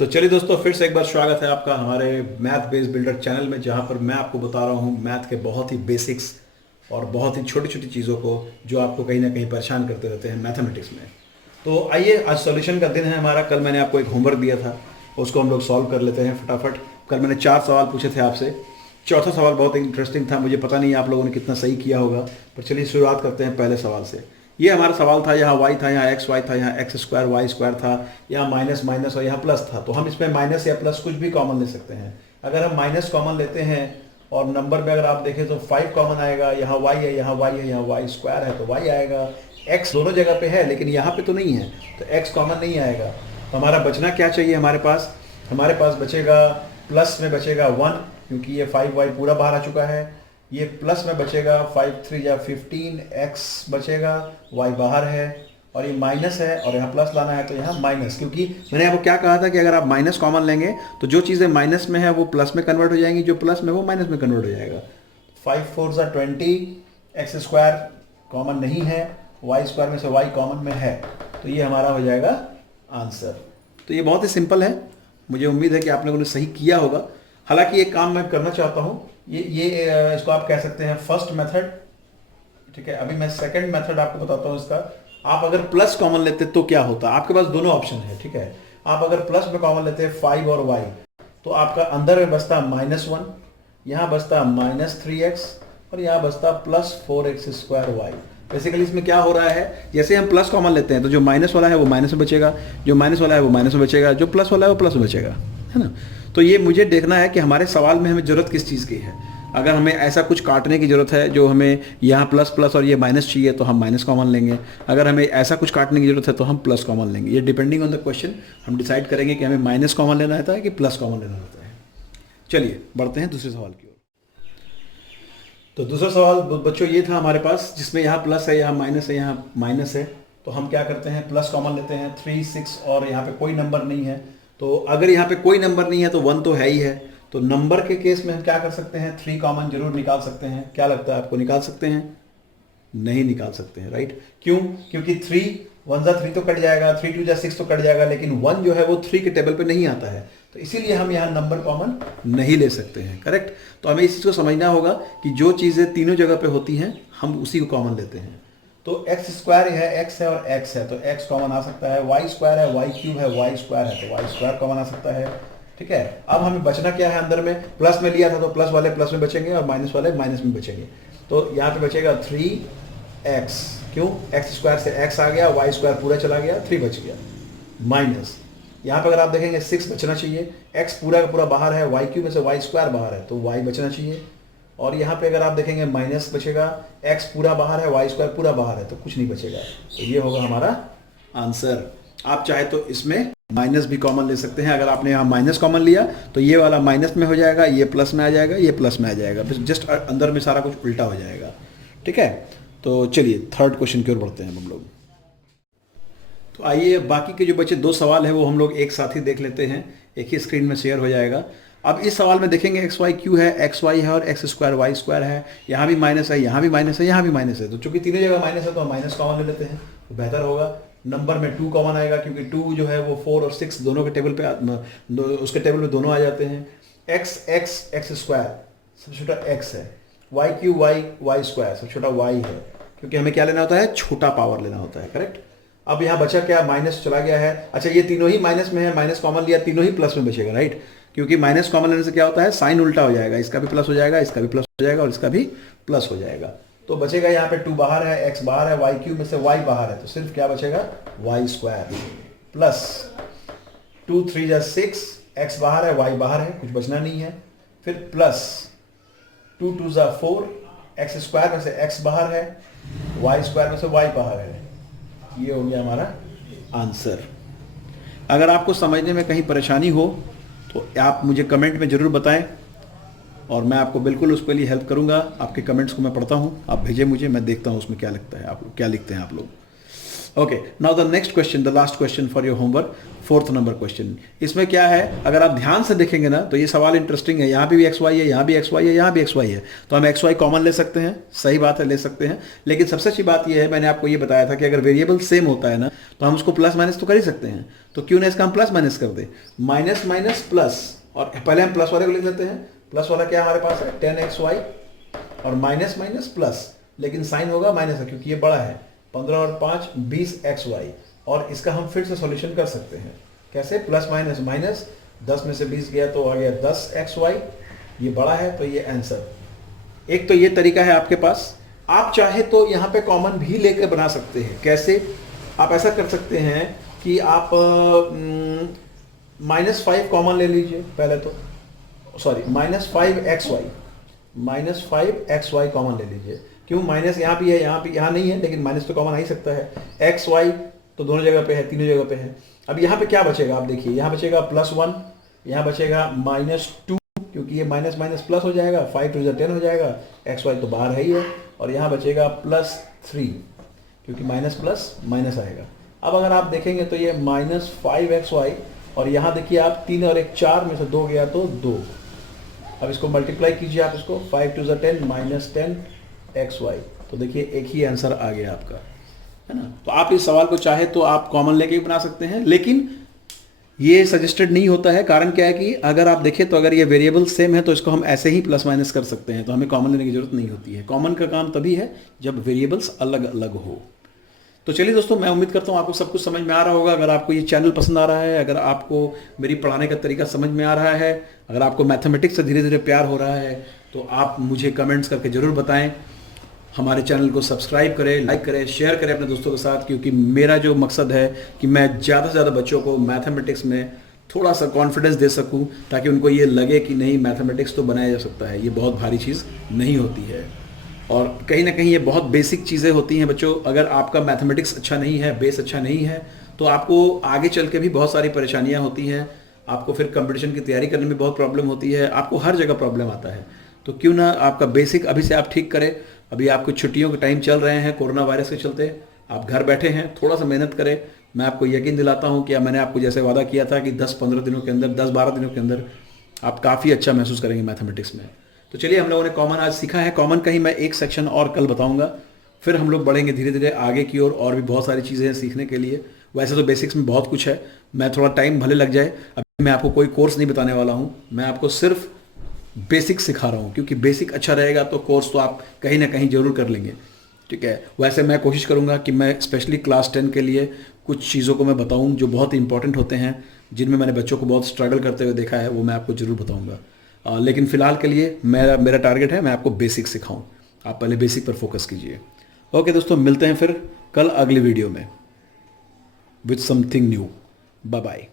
तो चलिए दोस्तों, फिर से एक बार स्वागत है आपका हमारे मैथ बेस्ड बिल्डर चैनल में, जहां पर मैं आपको बता रहा हूं मैथ के बहुत ही बेसिक्स और बहुत ही छोटी छोटी चीज़ों को जो आपको कहीं ना कहीं परेशान करते रहते हैं मैथमेटिक्स में। तो आइए, आज सॉल्यूशन का दिन है हमारा। कल मैंने आपको एक होमवर्क दिया था, उसको हम लोग सॉल्व कर लेते हैं फटाफट। कल मैंने 4 सवाल पूछे थे आपसे। चौथा सवाल बहुत इंटरेस्टिंग था, मुझे पता नहीं आप लोगों ने कितना सही किया होगा, पर चलिए शुरुआत करते हैं पहले सवाल से। ये हमारा सवाल था, यहाँ y था, यहाँ एक्स वाई था, यहाँ एक्स स्क्वायर वाई स्क्वायर था, यहाँ माइनस माइनस और यहाँ प्लस था। तो हम इसमें माइनस या प्लस कुछ भी कॉमन ले सकते हैं। अगर हम माइनस कॉमन लेते हैं और नंबर में अगर आप देखें तो 5 कॉमन आएगा, यहाँ y है, यहाँ y है, यहाँ y स्क्वायर है तो y आएगा। x दोनों जगह पे है लेकिन यहाँ पे तो नहीं है, तो x कॉमन नहीं आएगा। तो हमारा बचना क्या चाहिए हमारे पास बचेगा, प्लस में बचेगा 1, क्योंकि ये 5y पूरा बाहर आ चुका है। ये प्लस में बचेगा 5 3 या 15, x बचेगा, y बाहर है, और ये माइनस है और यहाँ प्लस लाना है तो यहाँ माइनस, क्योंकि मैंने आपको क्या कहा था कि अगर आप माइनस कॉमन लेंगे तो जो चीज़ें माइनस में है वो प्लस में कन्वर्ट हो जाएंगी, जो प्लस में वो माइनस में कन्वर्ट हो जाएगा। 5 4 ज़ा 20, एक्स स्क्वायर कॉमन नहीं है, वाई स्क्वायर में से y कॉमन में है, तो ये हमारा हो जाएगा आंसर। तो ये बहुत ही सिंपल है, मुझे उम्मीद है कि आप लोगों ने सही किया होगा। हालांकि एक काम मैं करना चाहता हूँ, ये इसको आप कह सकते हैं फर्स्ट मेथड, ठीक है। अभी मैं सेकंड मेथड आपको बताता हूँ इसका। आप अगर प्लस कॉमन लेते तो क्या होता, आपके पास दोनों ऑप्शन है, ठीक है। आप अगर प्लस में कॉमन लेते हैं 5 और y, तो आपका अंदर में बचता -1, यहाँ बचता -3x और यहाँ बचता +4x स्क्वायर y। बेसिकली इसमें क्या हो रहा है, जैसे हम प्लस कॉमन लेते हैं तो जो माइनस वाला है वो माइनस में बचेगा, जो माइनस वाला है वो माइनस में बचेगा, जो प्लस वाला है वो प्लस में बचेगा, है ना। तो ये मुझे देखना है कि हमारे सवाल में हमें ज़रूरत किस चीज़ की है। अगर हमें ऐसा कुछ काटने की ज़रूरत है जो हमें यहाँ प्लस प्लस और ये माइनस चाहिए तो हम माइनस कॉमन लेंगे। अगर हमें ऐसा कुछ काटने की ज़रूरत है तो हम प्लस कॉमन लेंगे। ये डिपेंडिंग ऑन द क्वेश्चन हम डिसाइड करेंगे कि हमें माइनस कॉमन लेना रहता है कि प्लस कॉमन लेना रहता है। चलिए बढ़ते हैं दूसरे सवाल की ओर। तो दूसरा सवाल बच्चों ये था हमारे पास, जिसमें यहाँ प्लस है, यहाँ माइनस है, यहाँ माइनस है। तो हम क्या करते हैं, प्लस कॉमन लेते हैं 3 6, और यहाँ पे कोई नंबर नहीं है। तो अगर यहाँ पे कोई नंबर नहीं है तो 1 तो है ही है। तो नंबर के केस में हम क्या कर सकते हैं, 3 कॉमन जरूर निकाल सकते हैं। क्या लगता है आपको, निकाल सकते हैं? नहीं निकाल सकते हैं, राइट। क्यों? क्योंकि 3 1 ज़ा 3 तो कट जाएगा, 3 2 ज़ा 6 तो कट जाएगा, लेकिन 1 जो है वो 3 के टेबल पे नहीं आता है, तो इसीलिए हम यहाँ नंबर कॉमन नहीं ले सकते हैं, करेक्ट। तो हमें इस चीज़ को समझना होगा कि जो चीज़ें तीनों जगह पे होती हैं हम उसी को कॉमन लेते हैं। तो एक्स स्क्वायर है, एक्स है और एक्स है, तो एक्स कॉमन आ सकता है। वाई स्क्वायर है, वाई क्यूब है, वाई स्क्वायर है, तो वाई स्क्वायर कॉमन आ सकता है, ठीक है। अब हमें बचना क्या है, अंदर में प्लस में लिया था तो प्लस वाले प्लस में बचेंगे और माइनस वाले माइनस में बचेंगे। तो यहाँ पे बचेगा 3x, क्यों, एक्स स्क्वायर से x आ गया, वाई स्क्वायर पूरा चला गया, 3 बच गया, माइनस यहाँ पे अगर आप देखेंगे 6 बचना चाहिए, x पूरा का पूरा बाहर है, वाई क्यूब में से वाई स्क्वायर बाहर है तो y बचना चाहिए। और यहाँ पे अगर आप देखेंगे माइनस बचेगा, x पूरा बाहर है, वाई स्क्वायर पूरा बाहर है, तो कुछ नहीं बचेगा। तो ये होगा हमारा आंसर। आप चाहे तो इसमें माइनस भी कॉमन ले सकते हैं। अगर आपने यहाँ माइनस कॉमन लिया तो ये वाला माइनस में हो जाएगा, ये प्लस में आ जाएगा, ये प्लस में आ जाएगा, जस्ट अंदर में सारा कुछ उल्टा हो जाएगा, ठीक है। तो चलिए थर्ड क्वेश्चन की ओर बढ़ते हैं हम लोग। तो आइए, बाकी के जो बचे 2 सवाल हैं वो हम लोग एक साथ ही देख लेते हैं, एक ही स्क्रीन में शेयर हो जाएगा। अब इस सवाल में देखेंगे एक्स वाई क्यू है, एक्स वाई है और एक्स स्क्वायर वाई स्क्वायर है। यहाँ भी माइनस है, यहाँ भी माइनस है, यहाँ भी माइनस है, तो चूंकि तीनों जगह माइनस है तो हम माइनस कॉमन ले लेते हैं, तो बेहतर होगा। नंबर में 2 कॉमन आएगा, क्योंकि 2 जो है वो 4 और 6 दोनों के टेबल पे उसके टेबल में दोनों आ जाते हैं। एक्स एक्स एक्स स्क्वायर सबसे छोटा एक्स है, y q y y square सबसे छोटा वाई है, क्योंकि हमें क्या लेना होता है, छोटा पावर लेना होता है, करेक्ट। अब यहाँ बचा क्या, माइनस चला गया है। अच्छा, ये तीनों ही माइनस में है, माइनस कॉमन लिया, तीनों ही प्लस में बचेगा, राइट। क्योंकि माइनस कॉमन लेने से क्या होता है, साइन उल्टा हो जाएगा, इसका भी प्लस हो जाएगा, इसका भी प्लस हो जाएगा और इसका भी प्लस हो जाएगा। तो बचेगा यहाँ पे 2 बाहर है, एक्स बाहर है, वाई क्यूब में से वाई बाहर है, तो सिर्फ क्या बचेगा, वाई स्क्वायर प्लस 2 3 ज़ा 6, एक्स बाहर है, वाई बाहर है, कुछ बचना नहीं है। फिर प्लस 2 2 ज़ा 4, एक्स स्क्वायर में से एक्स बाहर है, वाई स्क्वायर में से वाई बाहर है। ये हो गया हमारा आंसर। अगर आपको समझने में कहीं परेशानी हो तो आप मुझे कमेंट में ज़रूर बताएं और मैं आपको बिल्कुल उसके लिए हेल्प करूंगा। आपके कमेंट्स को मैं पढ़ता हूं, आप भेजें मुझे, मैं देखता हूं उसमें क्या लगता है, आप लोग क्या लिखते हैं आप लोग। Okay, now the next question, the last question for your homework, fourth number question. इसमें क्या है, अगर आप ध्यान से देखेंगे ना तो ये सवाल इंटरेस्टिंग है। यहाँ भी एक्स वाई है, यहाँ भी एक्स वाई है, यहाँ भी एक्स वाई है, तो हम एक्स वाई कॉमन ले सकते हैं, सही बात है, ले सकते हैं। लेकिन सबसे अच्छी बात ये है, मैंने आपको ये बताया था कि अगर वेरिएबल सेम होता है ना तो हम उसको प्लस माइनस तो कर ही सकते हैं, तो क्यों ना इसका हम प्लस माइनस कर दें, माइनस माइनस प्लस। और पहले हम प्लस वाले को लिख लेते हैं। प्लस वाला क्या हमारे पास है, 10xy, और माइनस माइनस प्लस, लेकिन साइन होगा माइनस है क्योंकि ये बड़ा है। 15 और 5 20xy, और इसका हम फिर से सॉल्यूशन कर सकते हैं। कैसे, प्लस माइनस माइनस, 10 में से 20 गया तो आ गया 10xy, ये बड़ा है तो ये आंसर। एक तो ये तरीका है आपके पास। आप चाहे तो यहाँ पे कॉमन भी लेकर बना सकते हैं। कैसे, आप ऐसा कर सकते हैं कि आप -5 कॉमन ले लीजिए पहले तो, सॉरी -5xy, -5xy कॉमन ले लीजिए। क्यों, माइनस यहाँ भी है, यहाँ भी, यहाँ नहीं है, लेकिन माइनस तो कॉमन आ ही सकता है। xy तो दोनों जगह पे है, तीनों जगह पे है। अब यहाँ पे क्या बचेगा, आप देखिए, यहाँ बचेगा +1, यहाँ बचेगा -2, क्योंकि ये माइनस माइनस प्लस हो जाएगा, 5 2 10 हो जाएगा, xy तो बाहर है ही है। और यहाँ बचेगा +3, क्योंकि माइनस प्लस माइनस आएगा। अब अगर आप देखेंगे तो ये -5xy, और यहाँ देखिए आप 3 और 1 4 में से 2 गया तो 2। अब इसको मल्टीप्लाई कीजिए आप इसको, 5 2 10 -10xy, तो देखिए एक ही आंसर आ गया आपका, है ना। तो आप इस सवाल को चाहे तो आप कॉमन लेके भी बना सकते हैं, लेकिन ये सजेस्टेड नहीं होता है। कारण क्या है कि अगर आप देखें तो अगर ये वेरिएबल सेम है तो इसको हम ऐसे ही प्लस माइनस कर सकते हैं, तो हमें कॉमन लेने की जरूरत नहीं होती है। कॉमन का काम तभी है जब वेरिएबल्स अलग अलग हो। तो चलिए दोस्तों, मैं उम्मीद करता हूँ आपको सब कुछ समझ में आ रहा होगा। अगर आपको ये चैनल पसंद आ रहा है, अगर आपको मेरी पढ़ाने का तरीका समझ में आ रहा है, अगर आपको मैथमेटिक्स से धीरे धीरे प्यार हो रहा है, तो आप मुझे कमेंट्स करके ज़रूर बताएं। हमारे चैनल को सब्सक्राइब करें, लाइक करें, शेयर करें अपने दोस्तों के साथ, क्योंकि मेरा जो मकसद है कि मैं ज़्यादा से ज़्यादा बच्चों को मैथमेटिक्स में थोड़ा सा कॉन्फिडेंस दे सकूं, ताकि उनको ये लगे कि नहीं, मैथमेटिक्स तो बनाया जा सकता है, ये बहुत भारी चीज़ नहीं होती है। और कहीं ना कहीं ये बहुत बेसिक चीज़ें होती हैं बच्चों। अगर आपका मैथमेटिक्स अच्छा नहीं है, बेस अच्छा नहीं है, तो आपको आगे चल के भी बहुत सारी परेशानियाँ होती हैं। आपको फिर कंपटीशन की तैयारी करने में बहुत प्रॉब्लम होती है, आपको हर जगह प्रॉब्लम आता है। तो क्यों ना आपका बेसिक अभी से आप ठीक करें। अभी आपको छुट्टियों के टाइम चल रहे हैं, कोरोना वायरस के चलते आप घर बैठे हैं, थोड़ा सा मेहनत करें। मैं आपको यकीन दिलाता हूँ कि मैंने आपको जैसे वादा किया था कि 10-15 दिनों के अंदर, 10-12 दिनों के अंदर आप काफ़ी अच्छा महसूस करेंगे मैथमेटिक्स में। तो चलिए, हम लोगों ने कॉमन आज सीखा है। कॉमन का ही मैं एक सेक्शन और कल बताऊंगा, फिर हम लोग बढ़ेंगे धीरे धीरे आगे की ओर। और भी बहुत सारी चीज़ें हैं सीखने के लिए। वैसे तो बेसिक्स में बहुत कुछ है, मैं थोड़ा टाइम भले लग जाए, अभी मैं आपको कोई कोर्स नहीं बताने वाला हूँ, मैं आपको सिर्फ बेसिक सिखा रहा हूँ, क्योंकि बेसिक अच्छा रहेगा तो कोर्स तो आप कहीं ना कहीं जरूर कर लेंगे, ठीक है। वैसे मैं कोशिश करूँगा कि मैं स्पेशली क्लास 10 के लिए कुछ चीज़ों को मैं बताऊँ जो बहुत इंपॉर्टेंट होते हैं, जिनमें मैंने बच्चों को बहुत स्ट्रगल करते हुए देखा है, वो मैं आपको ज़रूर बताऊँगा। लेकिन फ़िलहाल के लिए मेरा टारगेट है मैं आपको बेसिक सिखाऊँ। आप पहले बेसिक पर फोकस कीजिए। ओके दोस्तों, मिलते हैं फिर कल अगली वीडियो में with something new. Bye bye.